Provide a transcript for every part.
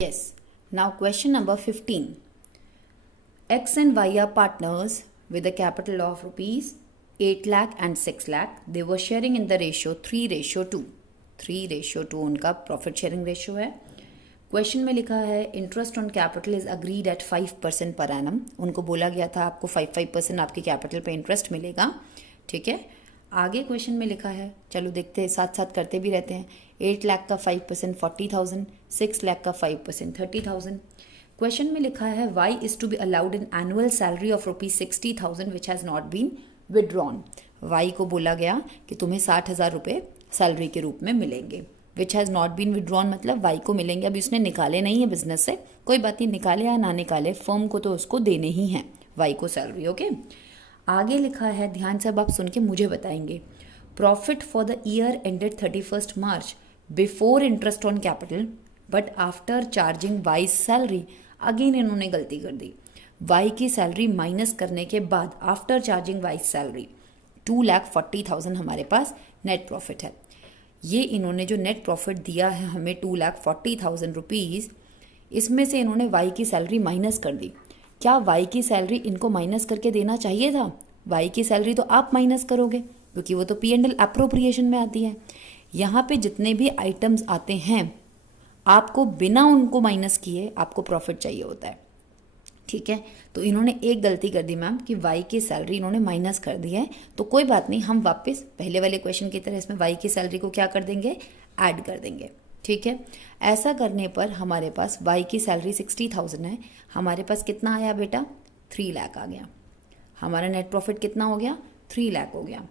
Yes. Now question number 15. X and Y are partners with a capital of rupees 8 lakh and 6 lakh. They were sharing in the ratio 3:2. 3:2 उनका profit sharing ratio है. Question में लिखा है interest on capital is agreed at 5% per annum. उनको बोला गया था आपको 5% आपके कैपिटल पे इंटरेस्ट मिलेगा. ठीक है. आगे क्वेश्चन में लिखा है, चलो देखते हैं, साथ साथ करते भी रहते हैं. 8 लाख का 5% 40,000, 6 लाख का 5% 30,000. क्वेश्चन में लिखा है Y is to be allowed in annual salary of rupees 60,000 which has not been withdrawn. Y को बोला गया कि तुम्हें 60,000 रुपये सैलरी के रूप में मिलेंगे. Which has not been withdrawn मतलब वाई को मिलेंगे. अभी उसने निकाले नहीं है बिजनेस से, कोई बात नहीं, निकाले या ना निकाले, फर्म को तो उसको देने ही हैं वाई को सैलरी. ओके. आगे लिखा है, ध्यान से अब आप सुन के मुझे बताएंगे. Profit for the year ended 31 March before interest on capital but after charging wise salary. Again इन्होंने गलती कर दी. वाई की सैलरी माइनस करने के बाद आफ्टर चार्जिंग वाइज सैलरी 2,40,000 हमारे पास नेट प्रॉफिट है. ये इन्होंने जो नेट प्रॉफिट दिया है हमें 2,40,000 रुपीज़, इसमें से इन्होंने वाई की सैलरी माइनस कर दी. क्या वाई की सैलरी इनको माइनस करके देना चाहिए था? वाई की सैलरी तो आप माइनस करोगे क्योंकि वो तो P&L अप्रोप्रिएशन में आती है. यहाँ पे जितने भी आइटम्स आते हैं आपको बिना उनको माइनस किए आपको प्रॉफिट चाहिए होता है. ठीक है. तो इन्होंने एक गलती कर दी मैम कि वाई की सैलरी इन्होंने माइनस कर दी है. तो कोई बात नहीं, हम वापस पहले वाले क्वेश्चन की तरह इसमें वाई की सैलरी को क्या कर देंगे, ऐड कर देंगे. ठीक है. ऐसा करने पर हमारे पास वाई की सैलरी 60,000 है. हमारे पास कितना आया बेटा, 3 लाख आ गया. हमारा नेट प्रॉफिट कितना हो गया, 3 लाख हो गया.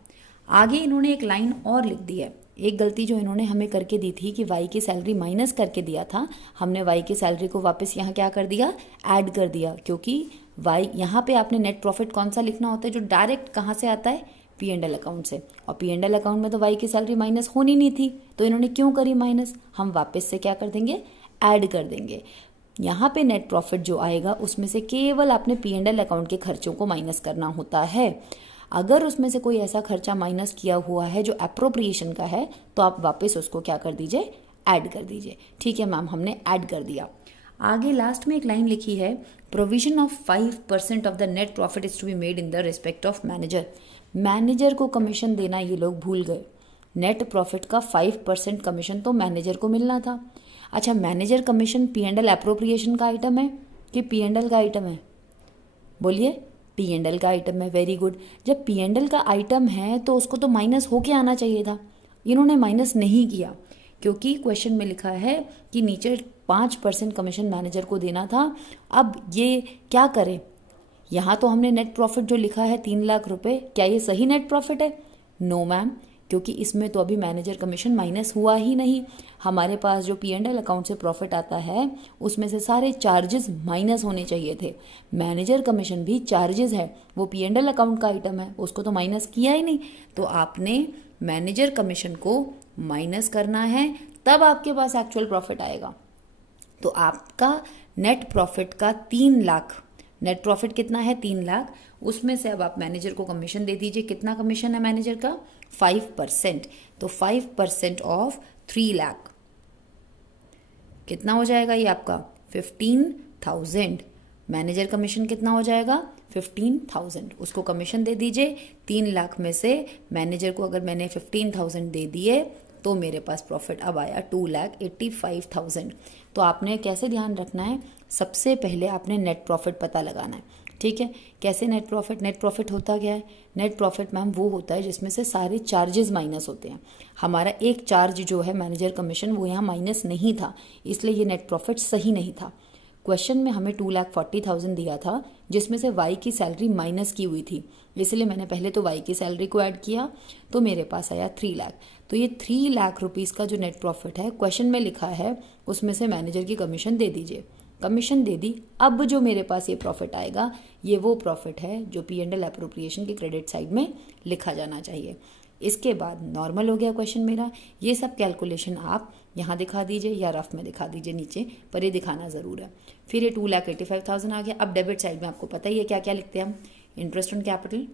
आगे इन्होंने एक लाइन और लिख दी है. एक गलती जो इन्होंने हमें करके दी थी कि वाई की सैलरी माइनस करके दिया था, हमने वाई की सैलरी को वापस यहाँ क्या कर दिया, ऐड कर दिया. क्योंकि वाई यहाँ पे आपने नेट प्रॉफिट कौन सा लिखना होता है जो डायरेक्ट कहाँ से आता है, P&L अकाउंट से. और P&L अकाउंट में तो वाई की सैलरी माइनस होनी नहीं थी, तो इन्होंने क्यों करी माइनस. हम वापस से क्या कर देंगे, ऐड कर देंगे. यहाँ पे नेट प्रॉफिट जो आएगा उसमें से केवल आपने P&L अकाउंट के खर्चों को माइनस करना होता है. अगर उसमें से कोई ऐसा खर्चा माइनस किया हुआ है जो अप्रोप्रिएशन का है तो आप वापस उसको क्या कर दीजिए, ऐड कर दीजिए. ठीक है मैम, हमने ऐड कर दिया. आगे लास्ट में एक लाइन लिखी है, provision of 5% of the net profit is to be made in the respect of manager. Manager को कमीशन देना ये लोग भूल गए. नेट प्रॉफिट का 5% कमीशन तो मैनेजर को मिलना था. अच्छा, मैनेजर कमीशन P&L अप्रोप्रिएशन का आइटम है कि P&L का आइटम है, बोलिए. P&L का आइटम है. Very good. जब P&L का आइटम है तो उसको तो माइनस होके आना चाहिए था. इन्होंने माइनस नहीं किया क्योंकि क्वेश्चन में लिखा है कि नीचे 5% कमीशन मैनेजर को देना था. अब ये क्या करें, यहाँ तो हमने नेट प्रॉफिट जो लिखा है 3 लाख रुपए, क्या ये सही नेट प्रॉफिट है? नो मैम, क्योंकि इसमें तो अभी मैनेजर कमीशन माइनस हुआ ही नहीं. हमारे पास जो P&L अकाउंट से प्रॉफिट आता है उसमें से सारे चार्जेस माइनस होने चाहिए थे. मैनेजर कमीशन भी चार्जेस है, वो P&L अकाउंट का आइटम है, उसको तो माइनस किया ही नहीं. तो आपने मैनेजर कमीशन को माइनस करना है, तब आपके पास एक्चुअल प्रॉफिट आएगा. तो आपका नेट प्रॉफिट का 3 लाख, नेट प्रॉफिट कितना है, 3 लाख, उसमें से अब आप मैनेजर को कमीशन दे दीजिए. कितना कमीशन है मैनेजर का, 5%. तो 5% ऑफ 3 लाख कितना हो जाएगा, ये आपका 15,000. मैनेजर कमीशन कितना हो जाएगा, 15,000. उसको कमीशन दे दीजिए. 3 लाख में से मैनेजर को अगर मैंने 15,000 दे दिए तो मेरे पास प्रॉफिट अब आया 2,85,000. तो आपने कैसे ध्यान रखना है, सबसे पहले आपने नेट प्रॉफिट पता लगाना है. ठीक है. कैसे नेट प्रॉफिट, नेट प्रॉफिट होता क्या है, नेट प्रॉफिट मैम वो होता है जिसमें से सारे चार्जेस माइनस होते हैं. हमारा एक चार्ज जो है मैनेजर कमीशन वो यहाँ माइनस नहीं था, इसलिए ये नेट प्रॉफिट सही नहीं था. क्वेश्चन में हमें 2,40,000 दिया था जिसमें से वाई की सैलरी माइनस की हुई थी, इसलिए मैंने पहले तो वाई की सैलरी को ऐड किया तो मेरे पास आया 3 लाख. तो ये 3 लाख रुपीज़ का जो नेट प्रॉफिट है क्वेश्चन में लिखा है उसमें से मैनेजर की कमीशन दे दीजिए. कमीशन दे दी. अब जो मेरे पास ये प्रॉफिट आएगा ये वो प्रॉफिट है जो P&L अप्रोप्रिएशन की क्रेडिट साइड में लिखा जाना चाहिए. इसके बाद नॉर्मल हो गया क्वेश्चन मेरा. ये सब कैलकुलेशन आप यहाँ दिखा दीजिए या रफ में दिखा दीजिए नीचे, पर ये दिखाना ज़रूर है. फिर ये 2,85,000 आ गया. अब डेबिट साइड में आपको पता ही है क्या क्या लिखते हैं हम, interest on capital,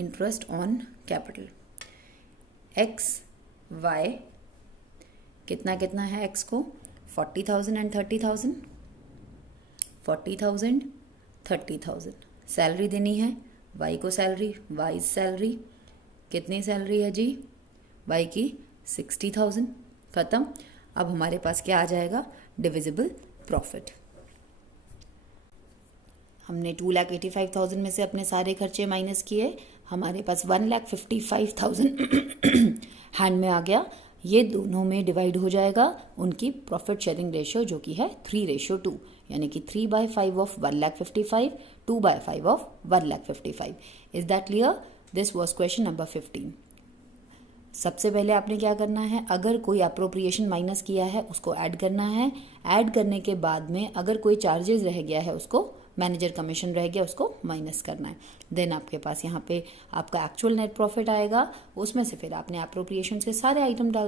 interest on capital X Y, कितना कितना है एक्स को, 40,000 एंड 30,000, 40,000, 30,000। सैलरी देनी है, वाई को सैलरी, वाई सैलरी कितनी सैलरी है जी, वाई की 60,000। खत्म। अब हमारे पास क्या आ जाएगा, डिविजिबल प्रॉफिट। हमने 2,85,000 में से अपने सारे खर्चे माइनस किए, हमारे पास 1,55,000 हैंड में आ गया। ये दोनों में डिवाइड हो जाएगा उनकी प्रॉफिट शेयरिंग रेशियो जो कि है 3:2, यानी कि 3/5 of 1,55,000, 2/5 of 1,55,000। Is that clear? This was question number 15। सबसे पहले आपने क्या करना है, अगर कोई अप्रोप्रिएशन माइनस किया है उसको ऐड करना है। ऐड करने के बाद में अगर कोई चार्जेस रह गया है, उसको मैनेजर कमीशन रह गया, उसको माइनस करना है। देन आपके पास यहाँ पे आपका एक्चुअल नेट प्रॉफिट आएगा, उसमें से फिर आपने अप्रोप्रिएशन के सारे आइटम डाल